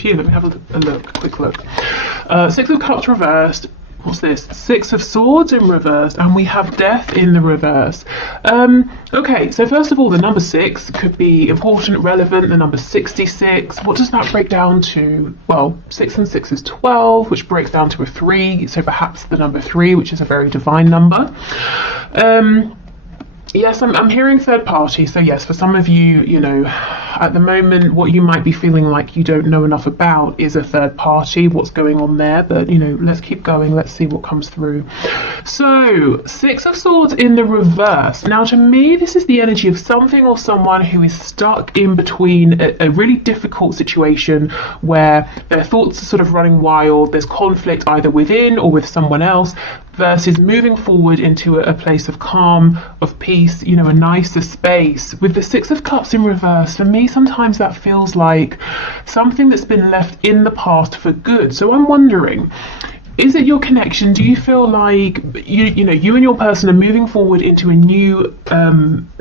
few. Let me have a quick look. Six of Cups reversed. What's this? Six of Swords in reverse, and we have Death in the reverse. Okay, so first of all, the number 6 could be important, relevant. The number 66, what does that break down to? Well, 6 and 6 is 12, which breaks down to a 3, so perhaps the number 3, which is a very divine number. Yes, I'm hearing third party. So yes, for some of you, you know, at the moment, what you might be feeling like you don't know enough about is a third party, what's going on there. But, you know, let's keep going. Let's see what comes through. So, Six of Swords in the reverse. Now, to me, this is the energy of something or someone who is stuck in between a really difficult situation where their thoughts are sort of running wild. There's conflict either within or with someone else, versus moving forward into a place of calm, of peace, you know, a nicer space. With the Six of Cups in reverse, for me, sometimes that feels like something that's been left in the past for good. So I'm wondering, is it your connection? Do you feel like you know you and your person are moving forward into a new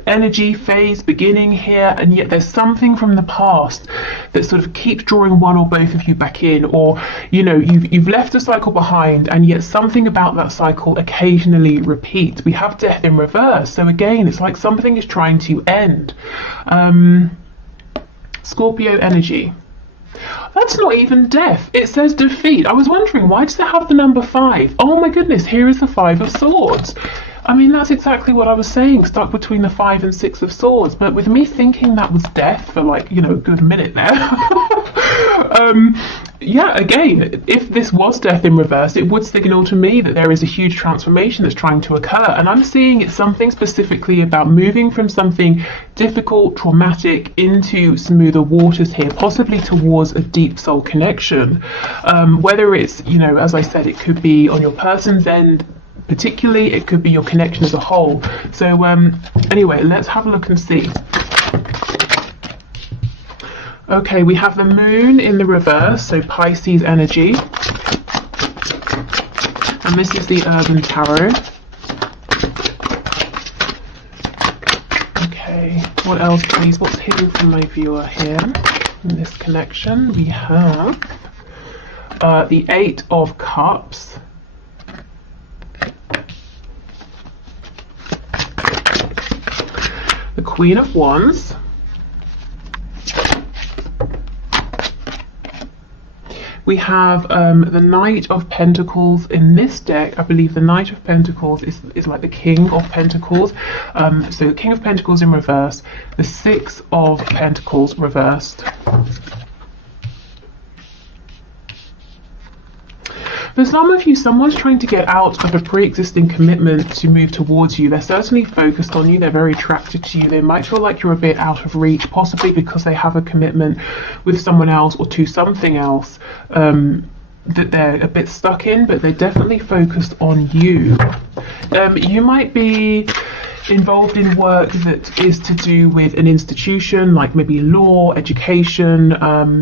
energy phase beginning here, and yet there's something from the past that sort of keeps drawing one or both of you back in, or you know you've left a cycle behind, and yet something about that cycle occasionally repeats. We have Death in reverse, so again it's like something is trying to end. Scorpio energy. That's not even death. It says defeat. I was wondering, why does it have the number 5? Oh my goodness, here is the 5 of Swords. I mean, that's exactly what I was saying, stuck between the 5 and 6 of Swords. But with me thinking that was death for like, you know, a good minute there. Yeah, again, if this was Death in reverse, it would signal to me that there is a huge transformation that's trying to occur. And I'm seeing it's something specifically about moving from something difficult, traumatic, into smoother waters here, possibly towards a deep soul connection. Whether it's, you know, as I said, it could be on your person's end, particularly, it could be your connection as a whole. So anyway, let's have a look and see. Okay, we have the Moon in the reverse, so Pisces energy. And this is the Urban Tarot. Okay, what else please? What's hidden from my viewer here in this connection? We have the 8 of Cups. The Queen of Wands. We have the Knight of Pentacles in this deck. I believe the Knight of Pentacles is like the King of Pentacles. So the King of Pentacles in reverse, the 6 of Pentacles reversed. For some of you, someone's trying to get out of a pre-existing commitment to move towards you. They're certainly focused on you. They're very attracted to you. They might feel like you're a bit out of reach, possibly because they have a commitment with someone else or to something else that they're a bit stuck in, but they're definitely focused on you. You might be involved in work that is to do with an institution, like maybe law, education.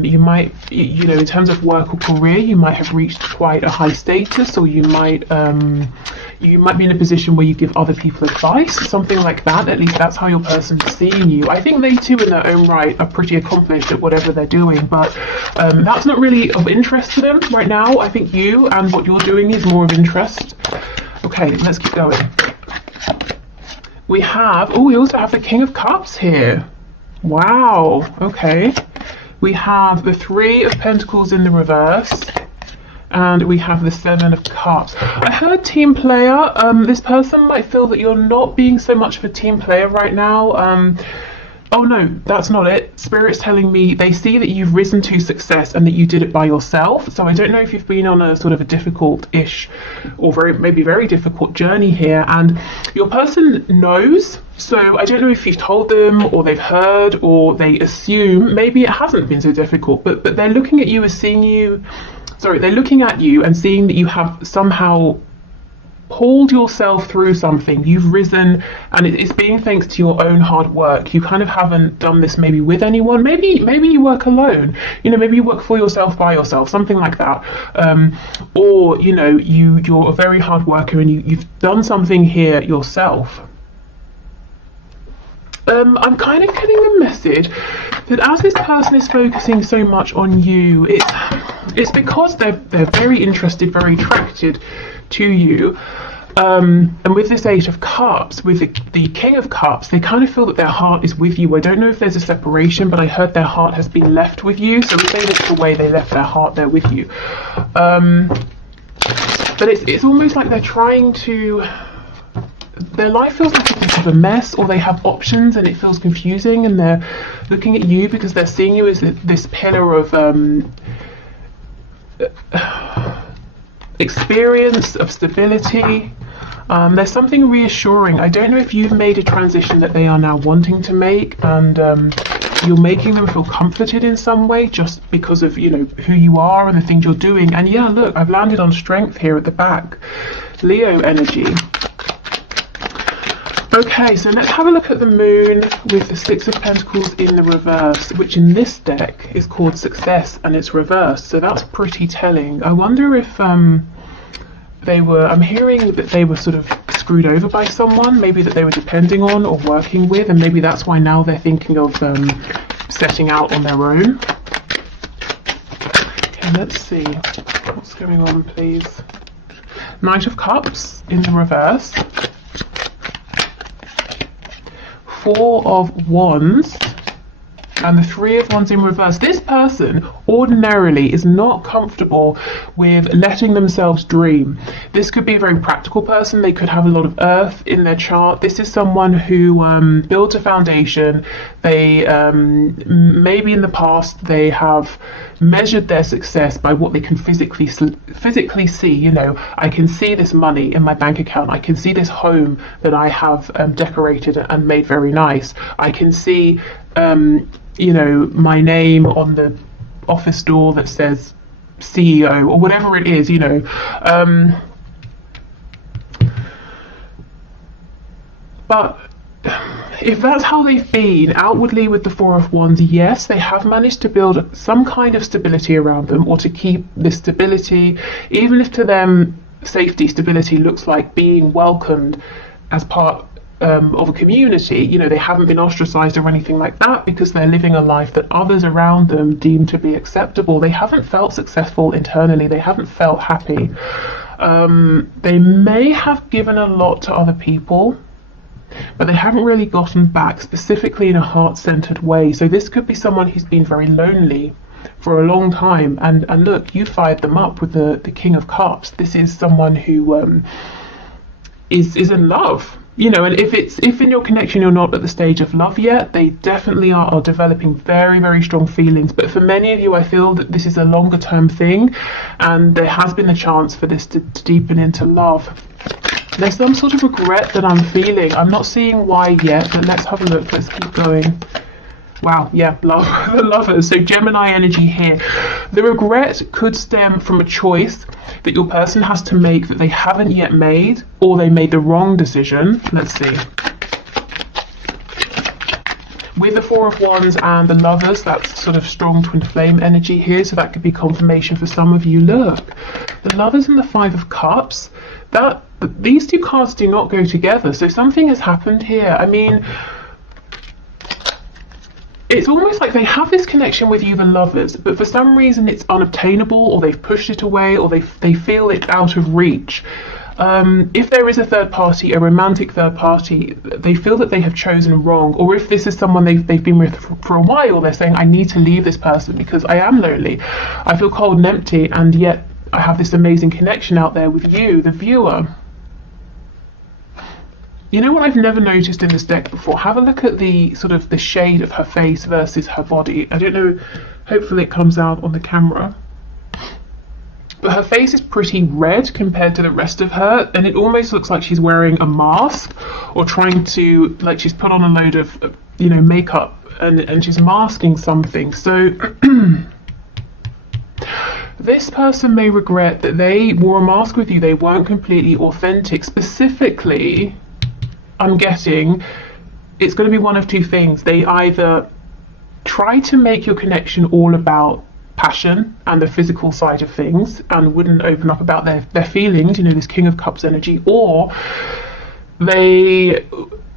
You might, you know, in terms of work or career, you might have reached quite a high status, or you might be in a position where you give other people advice, something like that. At least that's how your person is seeing you. I think they too in their own right are pretty accomplished at whatever they're doing, but that's not really of interest to them right now. I think you and what you're doing is more of interest. Okay, let's keep going. We also have the King of Cups here. Wow, okay. We have the 3 of Pentacles in the reverse, and we have the 7 of Cups. I heard team player. This person might feel that you're not being so much of a team player right now. Oh no, that's not it. Spirit's telling me they see that you've risen to success and that you did it by yourself. So I don't know if you've been on a sort of a difficult-ish or maybe very difficult journey here, and your person knows. So I don't know if you've told them, or they've heard, or they assume maybe it hasn't been so difficult, but they're looking at you as seeing you. Sorry, they're looking at you and seeing that you have somehow pulled yourself through something. You've risen, and it's being thanks to your own hard work. You kind of haven't done this maybe with anyone. Maybe you work alone. You know, maybe you work for yourself, by yourself, something like that. Or you know, you're a very hard worker and you've done something here yourself. I'm kind of getting a message that as this person is focusing so much on you, it's because they're very interested, very attracted to you. And with this Eight of Cups, with the King of Cups, they kind of feel that their heart is with you. I don't know if there's a separation, but I heard their heart has been left with you. So if they looked away, they left their heart there with you. But it's almost like they're trying to... Their life feels like a bit of a mess, or they have options and it feels confusing, and they're looking at you because they're seeing you as this pillar of experience, of stability. There's something reassuring. I don't know if you've made a transition that they are now wanting to make, and you're making them feel comforted in some way just because of, you know, who you are and the things you're doing. And yeah, look, I've landed on strength here at the back. Leo energy. Okay, so let's have a look at the moon with the Six of Pentacles in the reverse, which in this deck is called Success, and it's reversed. So that's pretty telling. I wonder if they were, I'm hearing that they were sort of screwed over by someone, maybe that they were depending on or working with, and maybe that's why now they're thinking of setting out on their own. Okay, let's see. What's going on, please? Knight of Cups in the reverse. Four of Wands and the Three of Wands in reverse. This person ordinarily is not comfortable with letting themselves dream. This could be a very practical person. They could have a lot of earth in their chart. This is someone who builds a foundation. They maybe in the past they have measured their success by what they can physically see. You know, I can see this money in my bank account. I can see this home that I have decorated and made very nice. I can see you know, my name on the office door that says CEO or whatever it is, you know. But if that's how they've been outwardly with the Four of Wands, yes, they have managed to build some kind of stability around them, or to keep this stability, even if to them safety, stability looks like being welcomed as part of a community. You know, they haven't been ostracized or anything like that because they're living a life that others around them deem to be acceptable. They haven't felt successful internally. They haven't felt happy. They may have given a lot to other people, but they haven't really gotten back, specifically in a heart-centered way. So this could be someone who's been very lonely for a long time, and look, you fired them up with the King of Cups. This is someone who is in love, you know, and if in your connection you're not at the stage of love yet, they definitely are developing very, very strong feelings. But for many of you, I feel that this is a longer term thing, and there has been a chance for this to deepen into love. There's some sort of regret that I'm feeling. I'm not seeing why yet, but let's have a look. Let's keep going. Wow, yeah, love, the Lovers. So Gemini energy here. The regret could stem from a choice that your person has to make that they haven't yet made, or they made the wrong decision. Let's see. With the Four of Wands and the Lovers, that's sort of strong twin flame energy here, so that could be confirmation for some of you. Look, the Lovers and the Five of Cups, these two cards do not go together, so something has happened here. I mean, it's almost like they have this connection with you, the Lovers, but for some reason it's unobtainable, or they've pushed it away, or they feel it's out of reach. If there is a third party, a romantic third party, they feel that they have chosen wrong. Or if this is someone they've been with for a while, they're saying, I need to leave this person because I am lonely. I feel cold and empty, and yet I have this amazing connection out there with you, the viewer. You know what I've never noticed in this deck before? Have a look at the sort of the shade of her face versus her body. I don't know, hopefully it comes out on the camera. But her face is pretty red compared to the rest of her, and it almost looks like she's wearing a mask, or trying to, like she's put on a load of, you know, makeup, and she's masking something. So this person may regret that they wore a mask with you. They weren't completely authentic. Specifically, I'm getting it's going to be one of two things. They either try to make your connection all about passion and the physical side of things and wouldn't open up about their feelings, you know, this King of Cups energy, or they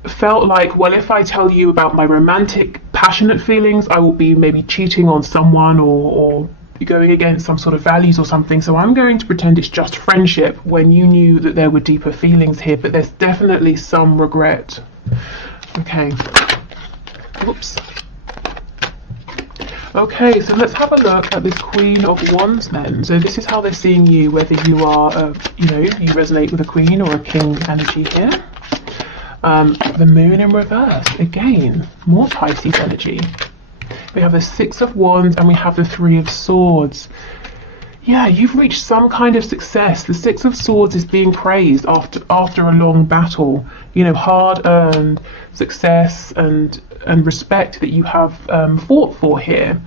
felt like, well, if I tell you about my romantic passionate feelings. I will be maybe cheating on someone or going against some sort of values or something. So I'm going to pretend it's just friendship when you knew that there were deeper feelings here, but there's definitely some regret. Okay. Whoops. Okay, so let's have a look at this Queen of Wands then. So this is how they're seeing you, whether you are, you know, you resonate with a Queen or a King energy here. The Moon in reverse, again, more Pisces energy. We have the Six of Wands and we have the Three of Swords. Yeah, you've reached some kind of success. The Six of Swords is being praised after a long battle. You know, hard-earned success and respect that you have fought for here.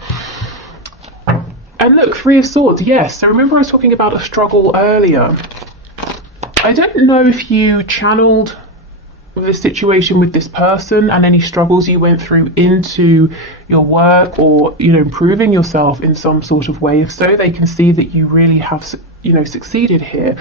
And look, Three of Swords, yes. So remember I was talking about a struggle earlier. I don't know if you channeled the situation with this person and any struggles you went through into your work, or, you know, improving yourself in some sort of way. If so, they can see that you really have, you know, succeeded here.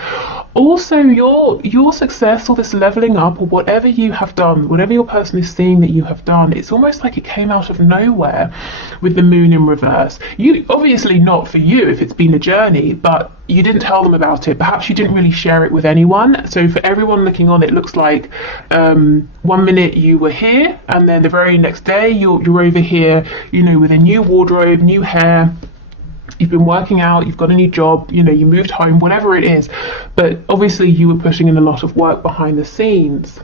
Also, your success or this leveling up or whatever you have done, whatever your person is seeing that you have done, it's almost like it came out of nowhere with the Moon in reverse. You obviously, not for you if it's been a journey, but you didn't tell them about it. Perhaps you didn't really share it with anyone. So for everyone looking on, it looks like 1 minute you were here and then the very next day you're over here, you know, with a new wardrobe, new hair. You've been working out, you've got a new job, you know, you moved home, whatever it is. But obviously you were putting in a lot of work behind the scenes.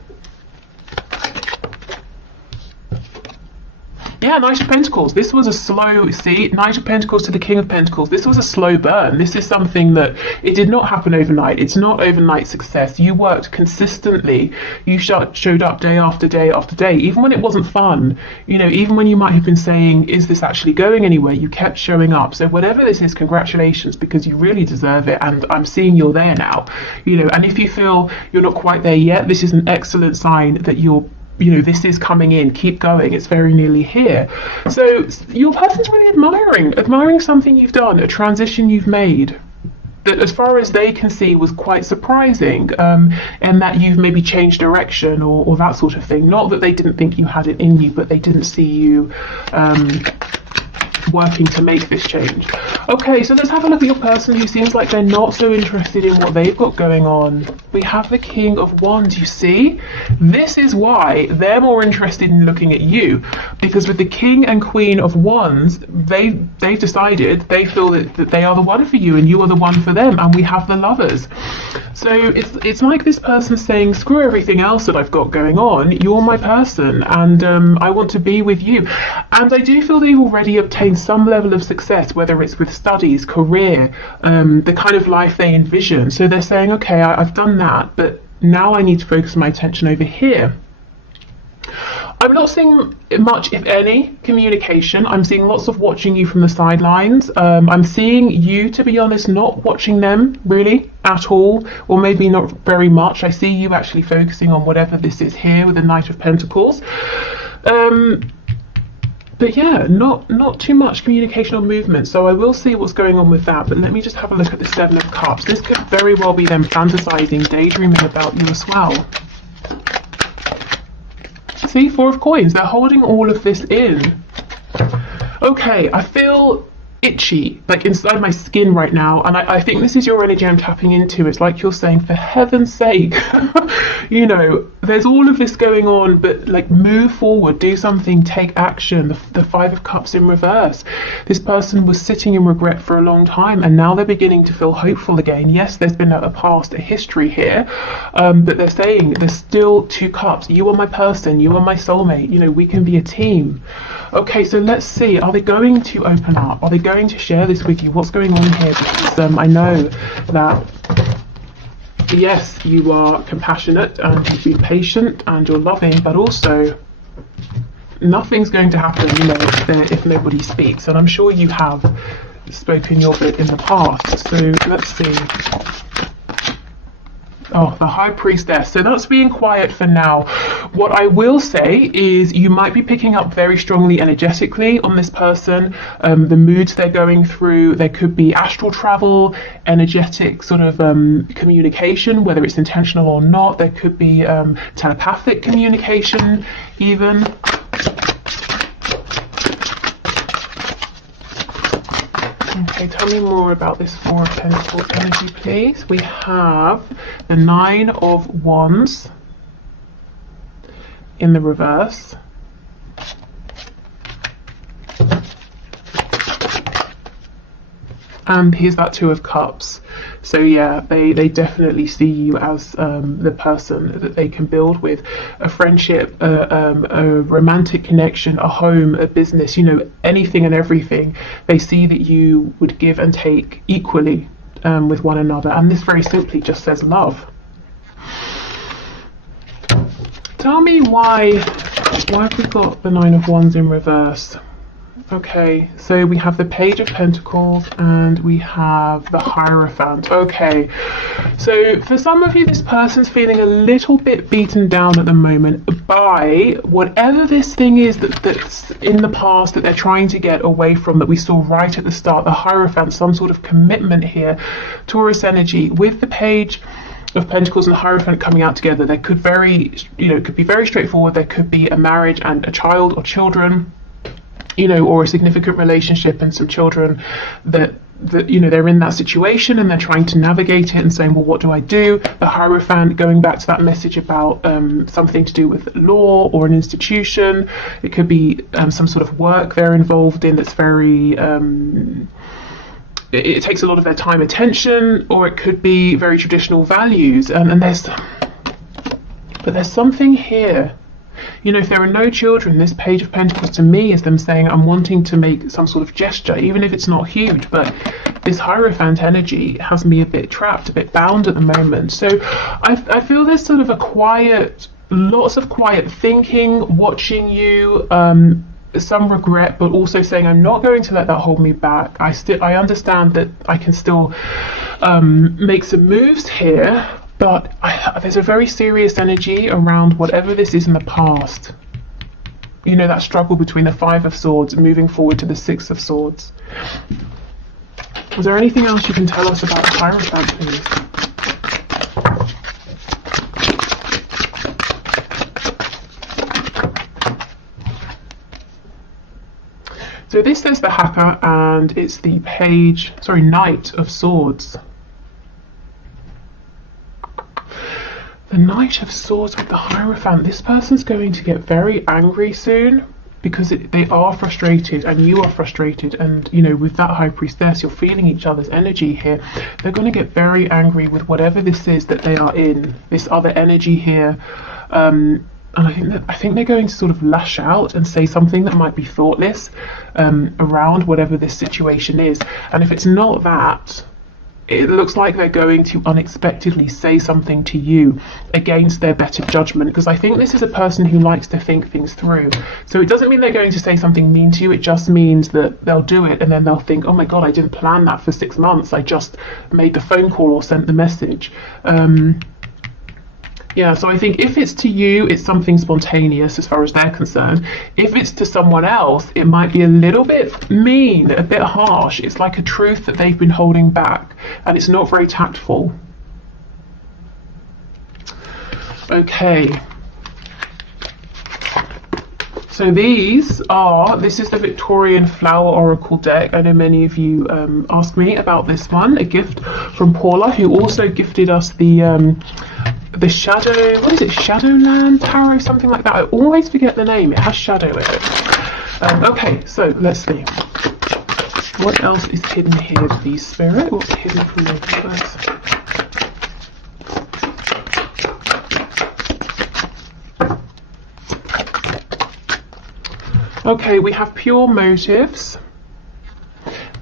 Yeah, Knight of Pentacles. This was a slow, see, Knight of Pentacles to the King of Pentacles. This was a slow burn. This is something that it did not happen overnight. It's not overnight success. You worked consistently. You showed up day after day after day, even when it wasn't fun. You know, even when you might have been saying, is this actually going anywhere? You kept showing up. So whatever this is, congratulations, because you really deserve it. And I'm seeing you're there now. You know, and if you feel you're not quite there yet, this is an excellent sign that you know, this is coming in. Keep going. It's very nearly here. So your person's really admiring something you've done, a transition you've made, that as far as they can see was quite surprising, and that you've maybe changed direction or that sort of thing. Not that they didn't think you had it in you, but they didn't see you working to make this change. Okay, so let's have a look at your person who seems like they're not so interested in what they've got going on. We have the King of Wands, you see? This is why they're more interested in looking at you, because with the King and Queen of Wands, they've decided, they feel that they are the one for you and you are the one for them, and we have the Lovers. So it's like this person saying, screw everything else that I've got going on, you're my person, and I want to be with you. And I do feel they've already obtained some level of success, whether it's with studies, career, the kind of life they envision. So they're saying, okay, I've done that, but now I need to focus my attention over here. I'm not seeing much, if any, communication. I'm seeing lots of watching you from the sidelines. I'm seeing you, to be honest, not watching them really at all, or maybe not very much. I see you actually focusing on whatever this is here with the Knight of Pentacles. But yeah, not too much communication or movement, so I will see what's going on with that. But let me just have a look at the Seven of Cups. This could very well be them fantasizing, daydreaming about you as well. See, Four of Coins, they're holding all of this in. Okay, I feel itchy, like inside my skin right now, and I think this is your energy I'm tapping into. It's like you're saying, for heaven's sake, you know, there's all of this going on, but like, move forward, do something, take action. The Five of Cups in reverse. This person was sitting in regret for a long time, and now they're beginning to feel hopeful again. Yes, there's been a past, a history here, but they're saying there's still two cups. You are my person, you are my soulmate, you know, we can be a team. Okay, so let's see, are they going to open up? Are they going to share this with you? What's going on here? Because I know that, yes, you are compassionate and you've been patient and you're loving, but also nothing's going to happen, you know, if nobody speaks. And I'm sure you have spoken your bit in the past. So let's see. Oh, the High Priestess. So that's being quiet for now. What I will say is you might be picking up very strongly energetically on this person, the moods they're going through. There could be astral travel, energetic sort of communication, whether it's intentional or not. There could be telepathic communication even. Okay, tell me more about this Four of Pentacles energy, please. We have the Nine of Wands in the reverse. And here's that Two of Cups. So yeah, they definitely see you as the person that they can build with a friendship, a romantic connection, a home, a business, you know, anything and everything. They see that you would give and take equally with one another. And this very simply just says love. Tell me why have we got the Nine of Wands in reverse? Okay, so we have the Page of Pentacles and we have the Hierophant. Okay, so for some of you, this person's feeling a little bit beaten down at the moment by whatever this thing is that's in the past that they're trying to get away from, that we saw right at the start, the Hierophant, some sort of commitment here, Taurus energy. With the Page of Pentacles and the Hierophant coming out together, there could could be very straightforward. There could be a marriage and a child or children, you know, or a significant relationship and some children that you know, they're in that situation and they're trying to navigate it and saying, well, what do I do? The Hierophant, going back to that message about something to do with law or an institution. It could be some sort of work they're involved in that's very it takes a lot of their time, attention, or it could be very traditional values. And there's something here. You know, if there are no children, this Page of Pentacles to me is them saying, I'm wanting to make some sort of gesture, even if it's not huge. But this Hierophant energy has me a bit trapped, a bit bound at the moment. So I feel there's sort of lots of quiet thinking, watching you, some regret, but also saying, I'm not going to let that hold me back. I understand that I can still make some moves here. But there's a very serious energy around whatever this is in the past. You know, that struggle between the Five of Swords and moving forward to the Six of Swords. Is there anything else you can tell us about the Hierophant, please? So this says the Hacker, and it's the Knight of Swords. The Knight of Swords with the Hierophant. This person's going to get very angry soon because they are frustrated and you are frustrated, and you know, with that High Priestess, you're feeling each other's energy here. They're going to get very angry with whatever this is that they are in, this other energy here, and I think they're going to sort of lash out and say something that might be thoughtless around whatever this situation is. And if it's not that, it looks like they're going to unexpectedly say something to you against their better judgment, because I think this is a person who likes to think things through. So it doesn't mean they're going to say something mean to you, it just means that they'll do it and then they'll think, oh my god, I didn't plan that for 6 months, I just made the phone call or sent the message. Yeah, so I think if it's to you, it's something spontaneous as far as they're concerned. If it's to someone else, it might be a little bit mean, a bit harsh. It's like a truth that they've been holding back, and it's not very tactful. Okay. So this is the Victorian Flower Oracle deck. I know many of you asked me about this one, a gift from Paula, who also gifted us the Shadow, what is it, Shadowland Tarot, something like that. I always forget the name, it has shadow in it. Okay, so let's see. What else is hidden here, please, Spirit? What's hidden from the universe? Okay, we have pure motives.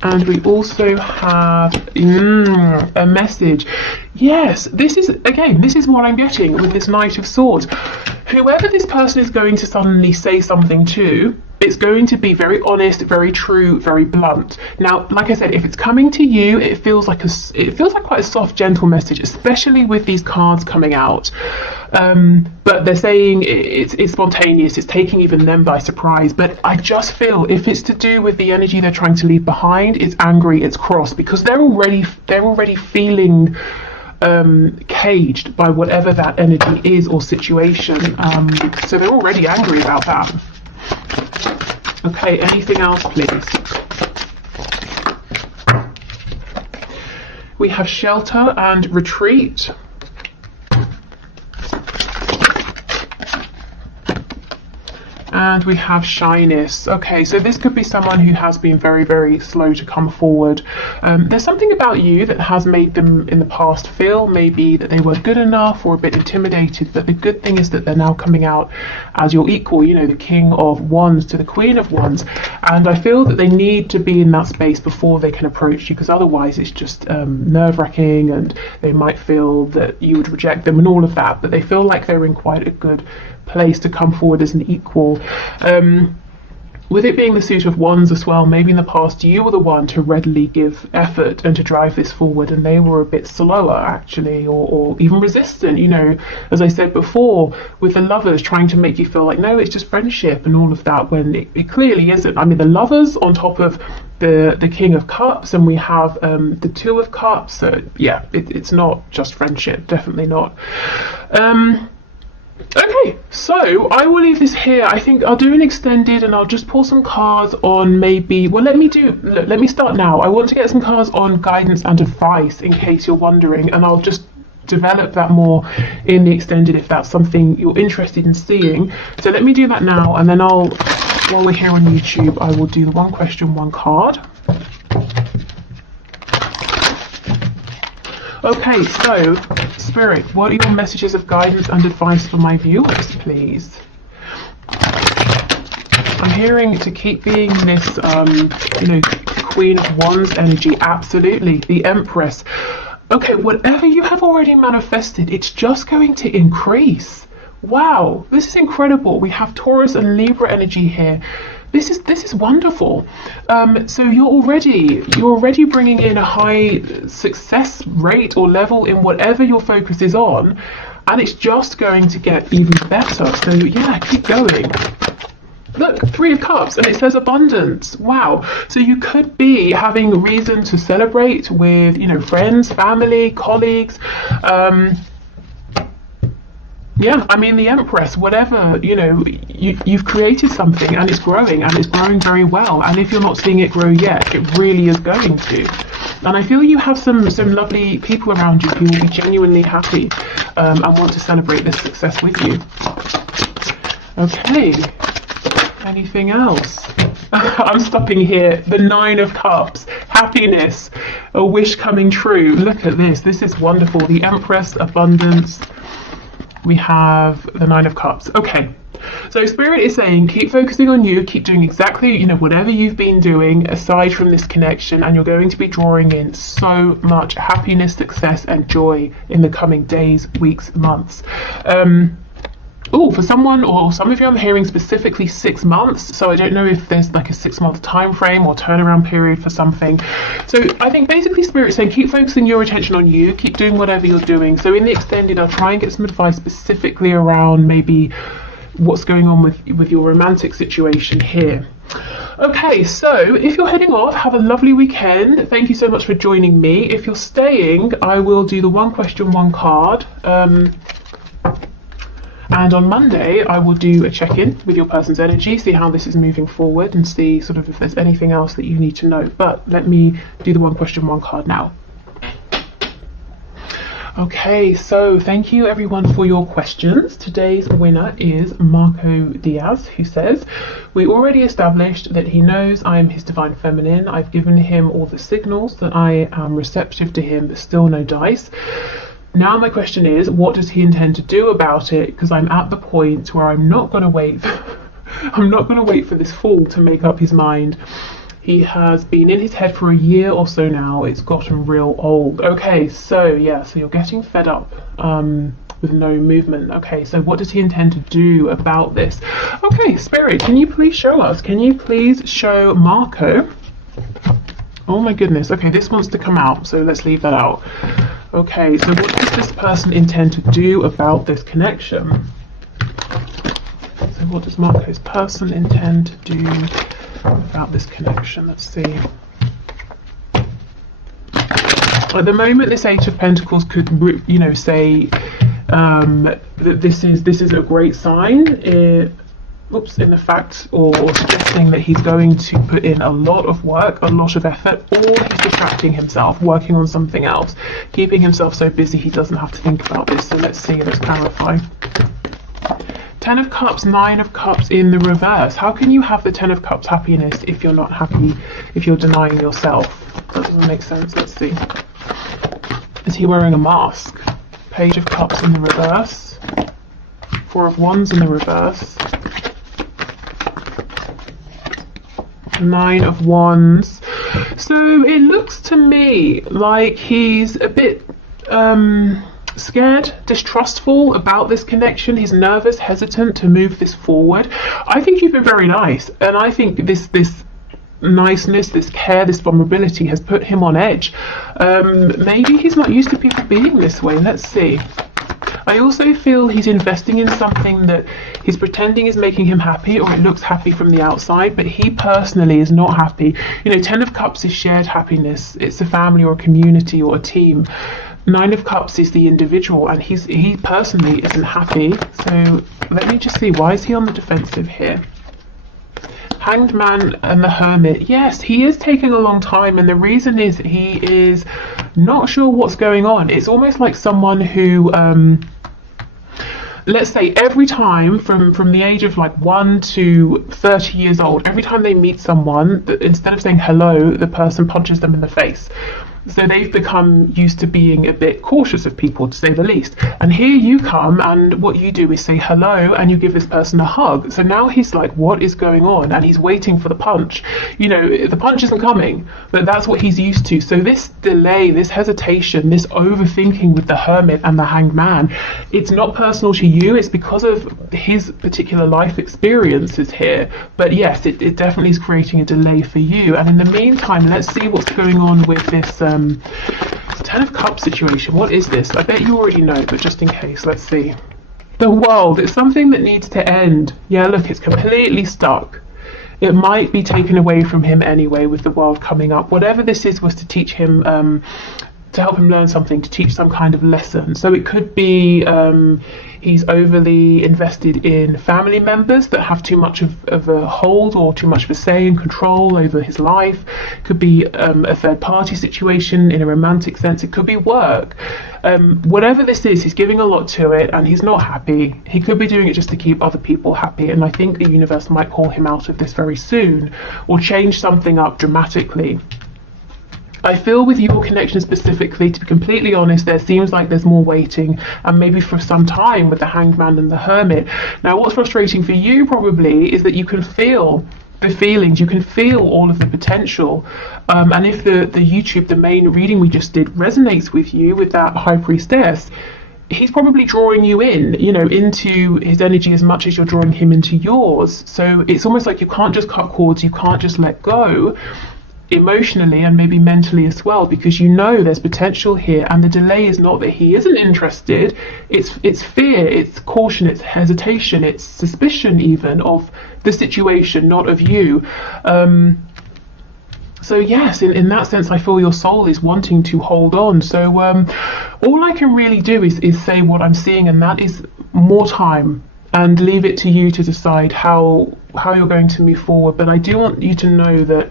And we also have a message. Yes, this is what I'm getting with this Knight of Swords. Whoever this person is going to suddenly say something to, it's going to be very honest, very true, very blunt. Now, like I said, if it's coming to you, it feels like quite a soft, gentle message, especially with these cards coming out. But they're saying it's spontaneous, it's taking even them by surprise. But I just feel if it's to do with the energy they're trying to leave behind, it's angry, it's cross, because they're already feeling caged by whatever that energy is or situation. So they're already angry about that. Okay, anything else, please? We have shelter and retreat. And we have shyness. Okay, so this could be someone who has been very, very slow to come forward. There's something about you that has made them in the past feel maybe that they weren't good enough or a bit intimidated, but the good thing is that they're now coming out as your equal, you know, the King of Wands to the Queen of Wands. And I feel that they need to be in that space before they can approach you, because otherwise it's just nerve-wracking, and they might feel that you would reject them and all of that, but they feel like they're in quite a good place to come forward as an equal. With it being the suit of wands as well, maybe in the past you were the one to readily give effort and to drive this forward, and they were a bit slower actually, or even resistant, you know, as I said before, with the Lovers trying to make you feel like, no, it's just friendship and all of that, when it clearly isn't. I mean, the Lovers on top of the King of Cups, and we have the Two of Cups, so yeah, it's not just friendship, definitely not. Okay, so I will leave this here. I think I'll do an extended, and I'll just pull some cards on maybe, well, let me start now. I want to get some cards on guidance and advice in case you're wondering, and I'll just develop that more in the extended if that's something you're interested in seeing. So let me do that now, and then while we're here on YouTube, I will do the one question, one card. Okay, so Spirit, what are your messages of guidance and advice for my viewers, please? I'm hearing to keep being this, you know, Queen of Wands energy. Absolutely, the Empress. Okay, whatever you have already manifested, it's just going to increase. Wow, this is incredible. We have Taurus and Libra energy here. This is wonderful. So you're already bringing in a high success rate or level in whatever your focus is on, and it's just going to get even better. So yeah, keep going. Look, Three of Cups, and it says abundance. Wow. So you could be having reason to celebrate with, you know, friends, family, colleagues. Yeah, I mean, the Empress, whatever, you know, you've created something, and it's growing very well. And if you're not seeing it grow yet, it really is going to. And I feel you have some lovely people around you who will be genuinely happy and want to celebrate this success with you. Okay, anything else? I'm stopping here. The Nine of Cups, happiness, a wish coming true. Look at this. This is wonderful. The Empress, abundance. We have the Nine of Cups. Okay, so Spirit is saying keep focusing on you, keep doing exactly, you know, whatever you've been doing aside from this connection, and you're going to be drawing in so much happiness, success and joy in the coming days, weeks, months. Oh, for someone or some of you, I'm hearing specifically 6 months. So I don't know if there's like a 6-month time frame or turnaround period for something. So I think basically Spirit saying keep focusing your attention on you, keep doing whatever you're doing. So in the extended, I'll try and get some advice specifically around maybe what's going on with your romantic situation here. Okay, so if you're heading off, have a lovely weekend. Thank you so much for joining me. If you're staying, I will do the one question, one card. And on Monday, I will do a check-in with your person's energy, see how this is moving forward, and see sort of if there's anything else that you need to know. But let me do the one question, one card now. Okay, so thank you everyone for your questions. Today's winner is Marco Diaz, who says, we already established that he knows I am his divine feminine. I've given him all the signals that I am receptive to him, but still no dice. Now my question is, what does he intend to do about it? Because I'm at the point where I'm not going to wait. I'm not going to wait for this fool to make up his mind. He has been in his head for a year or so now. It's gotten real old. Okay, so yeah, so you're getting fed up with no movement. Okay, so what does he intend to do about this? Okay, Spirit, can you please show us? Can you please show Marco? Oh my goodness. Okay, this wants to come out, so let's leave that out. Okay, so what does this person intend to do about this connection? So what does Marco's person intend to do about this connection? Let's see. At the moment, this Eight of Pentacles could, you know, say that this is a great sign. in the fact or suggesting that he's going to put in a lot of work, a lot of effort, or he's distracting himself, working on something else, keeping himself so busy he doesn't have to think about this. So let's see, let's clarify. 10 of Cups, 9 of Cups in the reverse. How can you have the 10 of Cups happiness if you're not happy, if you're denying yourself? That doesn't make sense. Let's see. Is he wearing a mask? Page of Cups in the reverse. 4 of Wands in the reverse. 9 of Wands. So it looks to me like he's a bit scared, distrustful about this connection. He's nervous, hesitant to move this forward. I think you've been very nice, and I think this niceness, this care, this vulnerability has put him on edge. Maybe he's not used to people being this way. Let's see. I also feel he's investing in something that he's pretending is making him happy, or it looks happy from the outside, but he personally is not happy. You know, 10 of Cups is shared happiness. It's a family or a community or a team. 9 of Cups is the individual, and he personally isn't happy. So let me just see, why is he on the defensive here? Hanged Man and the Hermit. Yes, he is taking a long time, and the reason is he is not sure what's going on. It's almost like someone who let's say every time from the age of like 1 to 30 years old, every time they meet someone, instead of saying hello, the person punches them in the face. So they've become used to being a bit cautious of people, to say the least. And here you come, and what you do is say hello, and you give this person a hug. So now he's like, what is going on? And he's waiting for the punch. You know, the punch isn't coming, but that's what he's used to. So this delay, this hesitation, this overthinking with the Hermit and the Hanged Man, it's not personal to you. It's because of his particular life experiences here. But yes, it definitely is creating a delay for you. And in the meantime, let's see what's going on with this 10 of Cups situation. What is this? I bet you already know, but just in case, let's see. The World. It's something that needs to end. Yeah, look, it's completely stuck. It might be taken away from him anyway with the World coming up. Whatever this is was to teach him, to help him learn something, to teach some kind of lesson. So it could be he's overly invested in family members that have too much of a hold or too much of a say and control over his life. It could be a third party situation in a romantic sense. It could be work. Whatever this is, he's giving a lot to it, and he's not happy. He could be doing it just to keep other people happy, and I think the universe might call him out of this very soon, or change something up dramatically. I feel with your connection specifically, to be completely honest, there seems like there's more waiting, and maybe for some time with the Hanged Man and the Hermit. Now, what's frustrating for you probably is that you can feel the feelings, you can feel all of the potential, and if the main reading we just did resonates with you, with that High Priestess, he's probably drawing you in, you know, into his energy as much as you're drawing him into yours. So it's almost like you can't just cut cords, you can't just let go, emotionally and maybe mentally as well, because you know there's potential here, and the delay is not that he isn't interested, it's fear, it's caution, it's hesitation, it's suspicion even of the situation, not of you. So yes, in that sense, I feel your soul is wanting to hold on. So all I can really do is say what I'm seeing, and that is more time, and leave it to you to decide how you're going to move forward. But I do want you to know that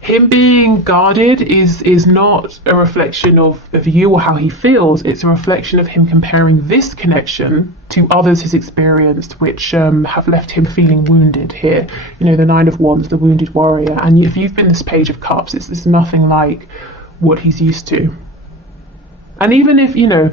him being guarded is not a reflection of you or how he feels. It's a reflection of him comparing this connection to others he's experienced, which have left him feeling wounded here. You know, the 9 of Wands, the wounded warrior. And if you've been this Page of Cups, it's nothing like what he's used to. And even if, you know,